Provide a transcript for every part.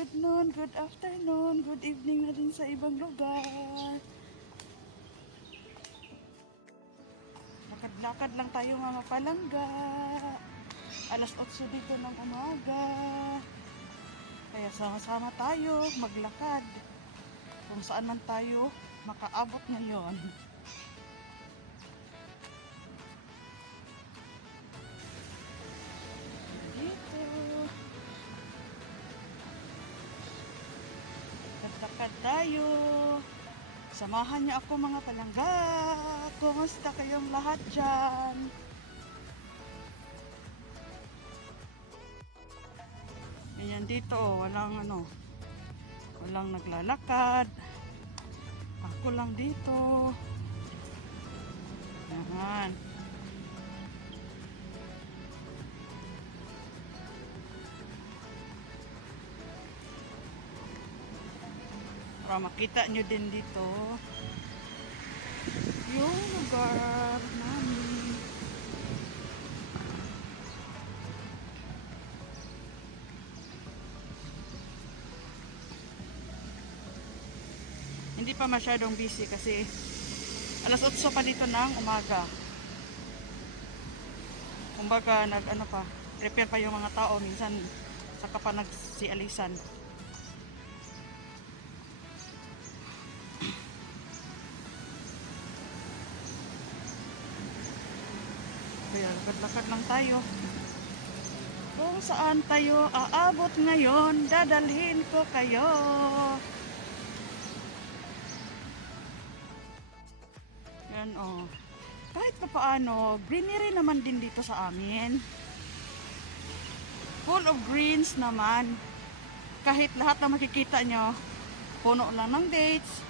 good noon, good afternoon, good evening na din sa ibang lugar. Lakad-lakad lang tayo mga palangga. Alas 8 dito ng umaga. Kaya sama-sama tayo maglakad. Kung saan man tayo makaabot ngayon. Dito. Lakad tayo. Samahan niyo ako mga palangga. Kumusta kayong lahat dyan? Ayan dito, walang walang naglalakad. Ako lang dito. Ayan. Para makita nyo din dito yung lugar namin. Hindi pa masyadong busy kasi alas 8 pa dito ng umaga. Kumbaga prepare pa yung mga tao, minsan saka pa nagsialisan. Kaya lakad-lakad lang tayo. Kung saan tayo aabot ngayon, dadalhin ko kayo. Yan oh. Kahit pa paano, greenery naman din dito sa amin. Full of greens naman. Kahit lahat na makikita nyo, puno lang ng dates.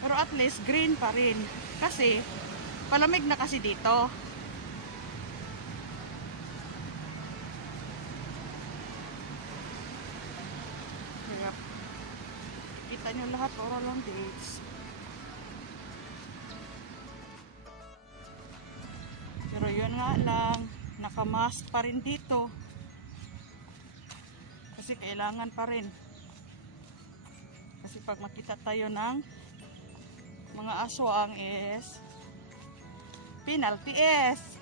Pero at least green pa rin. Kasi palamig na kasi dito. Kaya, kita nyo lahat, oral lang dates. Pero yun nga lang, nakamask pa rin dito. Kasi kailangan pa rin. Kasi pag makita tayo ng mga aswang is penalty is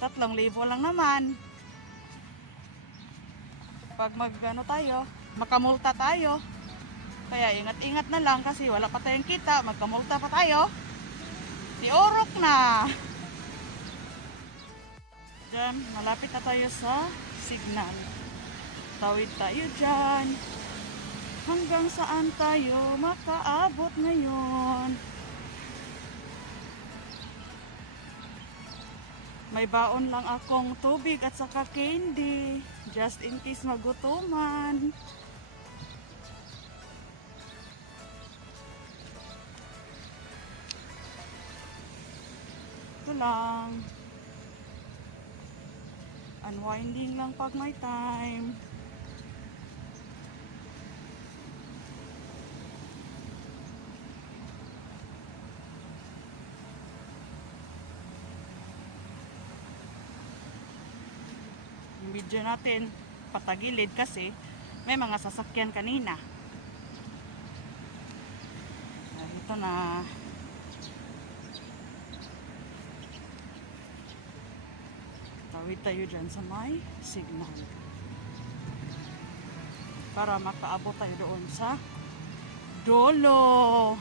3,000 lang naman. Pag tayo, makamulta tayo. Kaya ingat-ingat na lang kasi wala pa tayong kita, magkamulta pa tayo. Tiorok na. Diyan, malapit na tayo sa signal. Tawid tayo dyan. Hanggang saan tayo makaabot ngayon? May baon lang akong tubig at saka candy. Just in case magutuman. Ito lang. Unwinding lang pag may time. Yung video natin patagilid kasi may mga sasakyan kanina. Ito na. Tawid tayo dyan sa may signal. Para makaabot tayo doon sa dulo.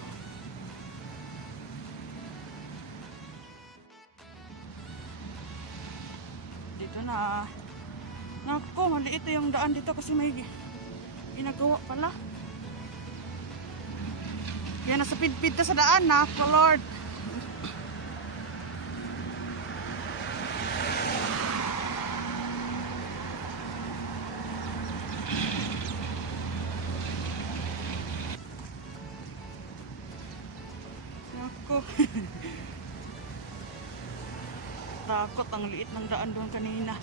Dito na. Naku, maliit yung daan dito kasi may ginagawa pala. Kaya nasa pid-pid sa daan. Naku, Lord. Naku. Takot, ang liit ng daan doon kanina.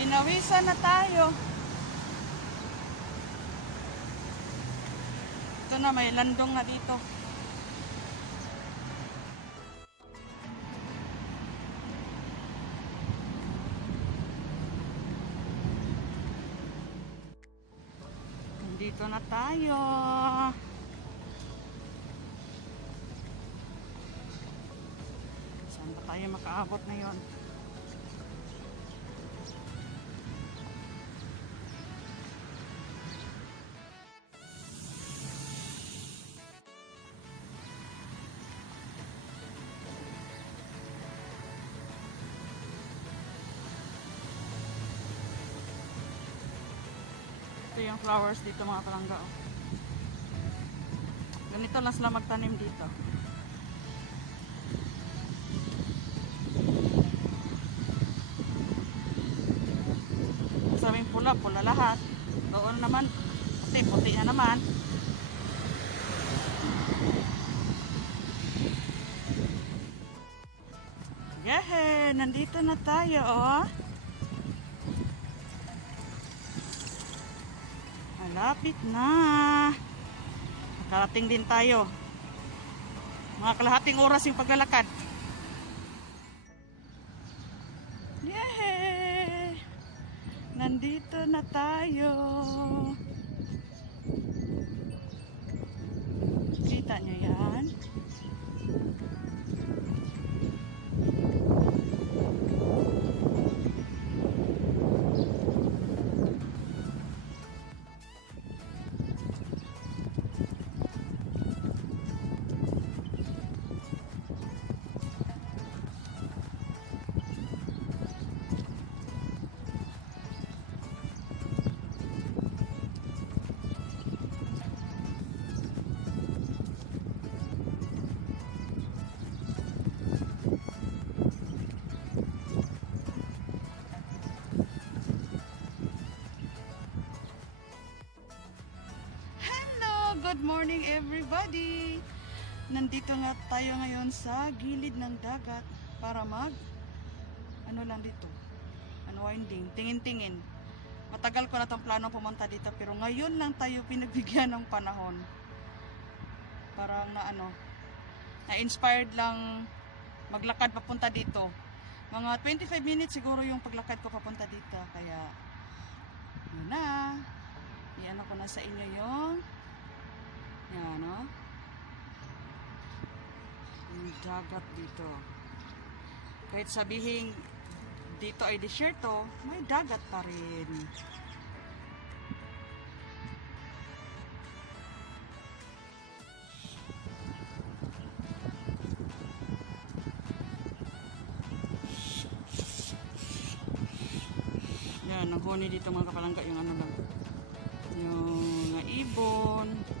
Pinawisan na tayo. Ito na, may landong na dito. tayo. Saan ba tayo makaabot ngayon? Ito yung flowers dito mga palangga. Oh. Ganito lang sila magtanim dito. Sabing pula, pula lahat. Doon naman, puti, puti na naman. Yehe, nandito na tayo, oh. Malapit na. Nakarating din tayo. Mga kalahating oras yung paglalakad. Yay! Nandito na tayo. Kita nyo yan? Good morning everybody! Nandito nga tayo ngayon sa gilid ng dagat para ano lang dito, unwinding, tingin-tingin. Matagal ko na itong plano pumunta dito pero ngayon lang tayo pinagbigyan ng panahon. Parang na-inspired lang maglakad papunta dito. Mga 25 minutes siguro yung paglakad ko papunta dito. Kaya yun na. Iyan ko na sa inyo yung yan, no? Yung dagat dito. Kahit sabihin dito ay desierto, may dagat pa rin. Yan, naghuni dito mga kapalangga yung ano lang. Yung ibon.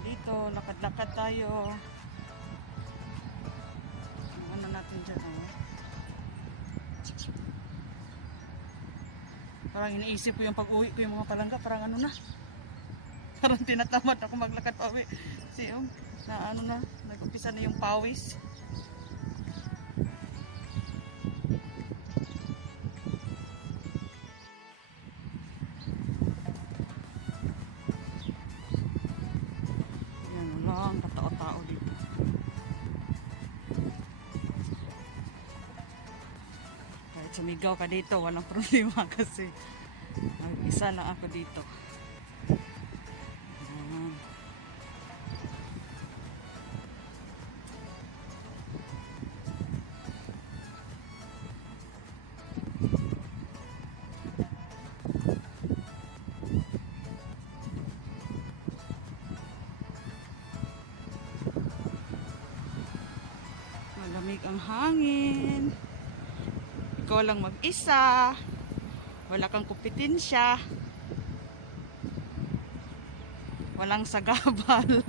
Dito, lakad-lakad tayo. Ano natin dyan, oh. Parang iniisip ko yung pag-uwi ko yung mga palangga, parang ano na. Parang tinatamad ako maglakad pa uwi. Kasi yung, na ano na, nag-umpisa na yung pawis. Yan lang, katao-tao dito. Kahit sumigaw ka dito, walang problema kasi mag-isa lang ako dito. Ayan. Malamig ang hangin. Ikaw lang mag-isa. Wala kang kompetensya. Walang sagabal.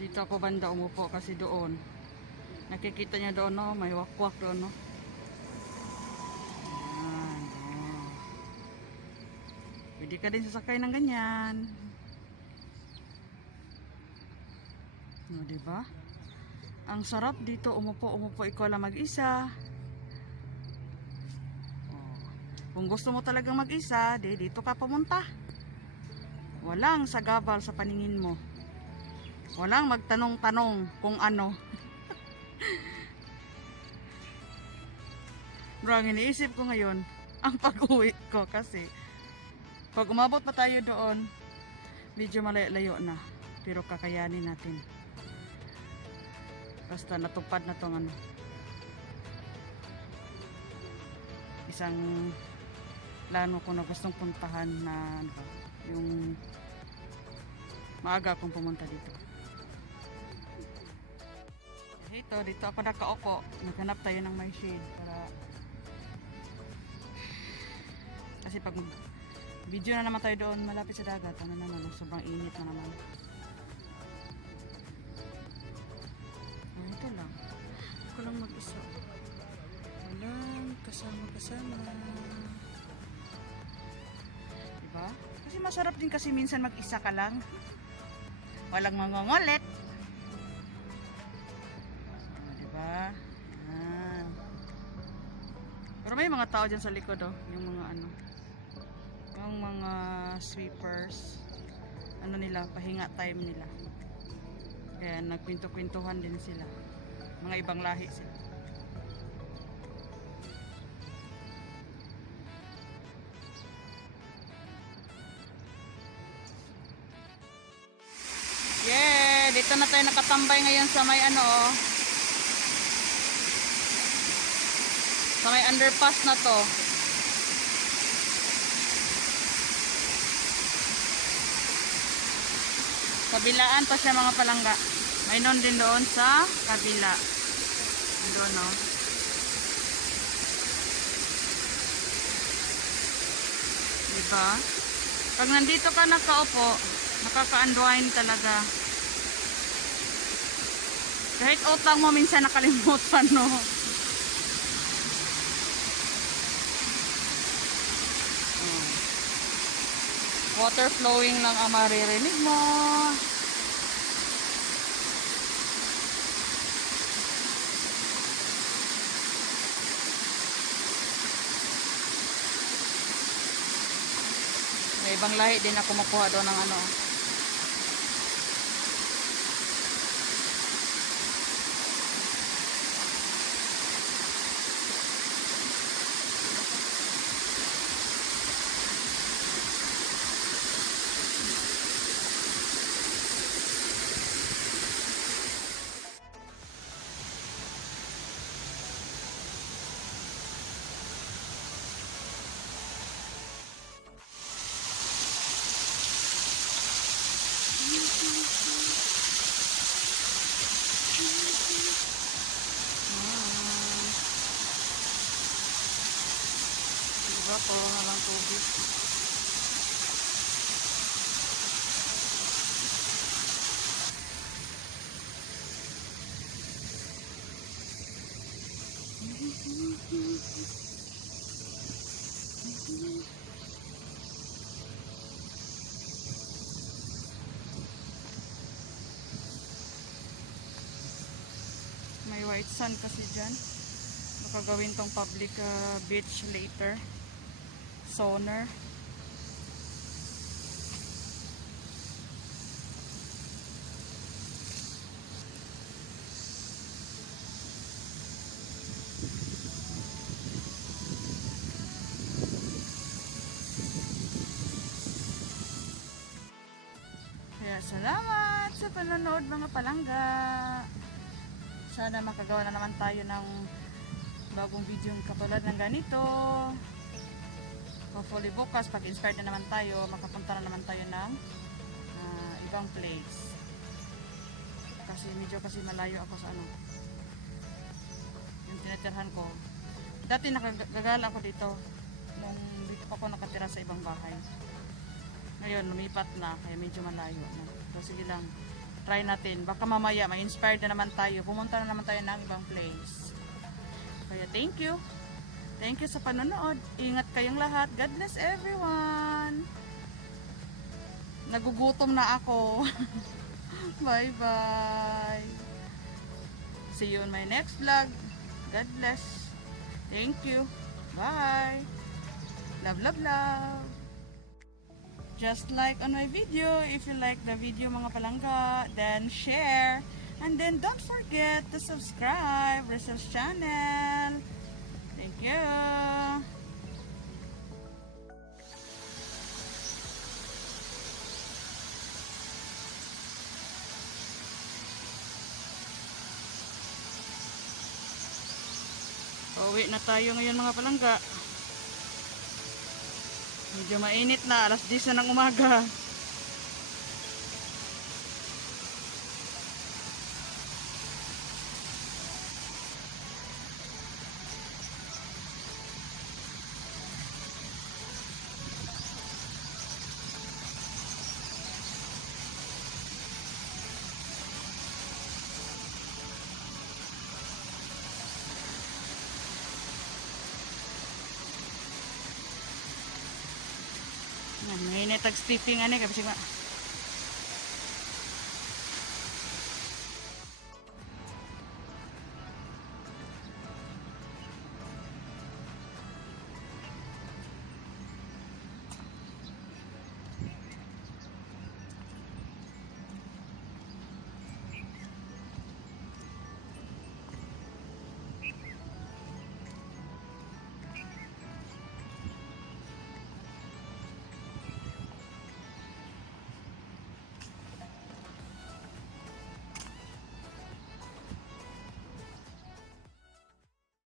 Dito ako banda umupo kasi doon. Nakikita niya doon, no? May wakwak doon, no? Ayan, doon. Hindi ka din sasakay ng ganyan. No, diba? Ang sarap dito, umupo ikaw lang mag-isa. Oh. Kung gusto mo talagang mag-isa, dito ka pumunta. Walang sagabal sa paningin mo. Walang magtanong-tanong kung ano. Bro, ang iniisip ko ngayon, ang pag-uwi ko kasi pag umabot pa tayo doon, medyo malayo na. Pero kakayanin natin. Basta natupad na tong ano. Isang plano ko na gustong puntahan na ano, yung maaga akong pumunta dito. Dito ako nakaupo. Naghanap tayo ng may shade para kasi pag video na naman tayo doon malapit sa dagat, ano naman, sobrang init na naman. Ito lang. Ako lang mag-isa. Walang kasama. Diba? Kasi masarap din kasi minsan mag-isa ka lang. Walang mangongolet. Diba? Yan. Pero may mga tao dyan sa likod, oh. Yung mga ano. Yung mga sweepers. Ano nila, pahinga time nila. Kaya nagkwento-kwentuhan din sila. Mga ibang lahi sila. Yeah, dito na tayo nakatambay ngayon sa may ano, sa may underpass na to. Kabilaan pa siya mga palangga. Mayroon din doon sa kabila. Doon, no? Diba? Pag nandito ka nakaupo, nakaka-unwind talaga. Kahit utang mo minsan nakalimutan, no? Water flowing lang ang maririnig mo. May ibang lahi din na kumukuha doon ng ano. Diba? Puro na lang tubig. May white sand kasi dyan. Makagawin tong public beach later. Sonar. Kaya salamat sa panonood mga palangga. Sana makagawa na naman tayo ng bagong video katulad ng ganito. Hopefully bukas pag inspired na naman tayo, makapunta na naman tayo ng ibang place. Kasi medyo malayo ako sa ano, yung tinatirhan ko. Dati nakagagala ako dito nung dito ako nakatira sa ibang bahay. Ngayon lumipat na kaya medyo malayo na. So sige lang, try natin, baka mamaya ma-inspired na naman tayo, pumunta na naman tayo ng ibang place. Kaya thank you sa panonood. Ingat kayong lahat. God bless everyone. Nagugutom na ako. Bye bye. See you on my next vlog. God bless. Thank you. Bye. Love, love, love. Just like on my video, if you like the video mga palangga, then share. And then don't forget to subscribe Rizel's channel. Thank you. Uwi na tayo ngayon mga palangga. Medyo mainit na, alas 10 na ng umaga. Mainit tag steeping ani kasi